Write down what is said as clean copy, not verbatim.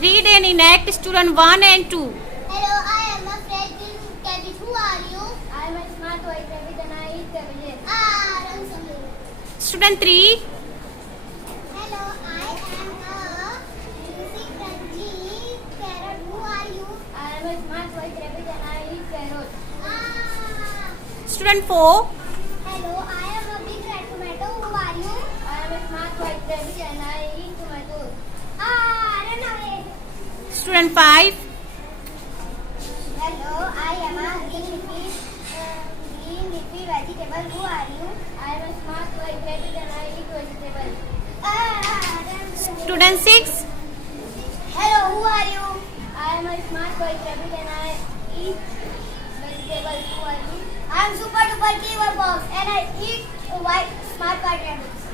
Read and enact student 1 and 2. Hello, I am a Frederick Cabbage. Who are you? I am a smart white rabbit and I eat cabbages. Run somewhere. Student 3. Hello, I am a juicy crunchy carrot. Who are you? I am a smart white rabbit and I eat carrots. Student 4. Hello, I am a big red tomato. Who are you? I am a smart white rabbit and I eat tomatoes. Run away. Student 5. Hello, I am a green leafy vegetable. Who are you? I am a smart white rabbit and I eat vegetables. Student 6. Hello, who are you? I am a smart white rabbit and I eat vegetables. Who are you? I am super duper clever box and I eat white smart white rabbits.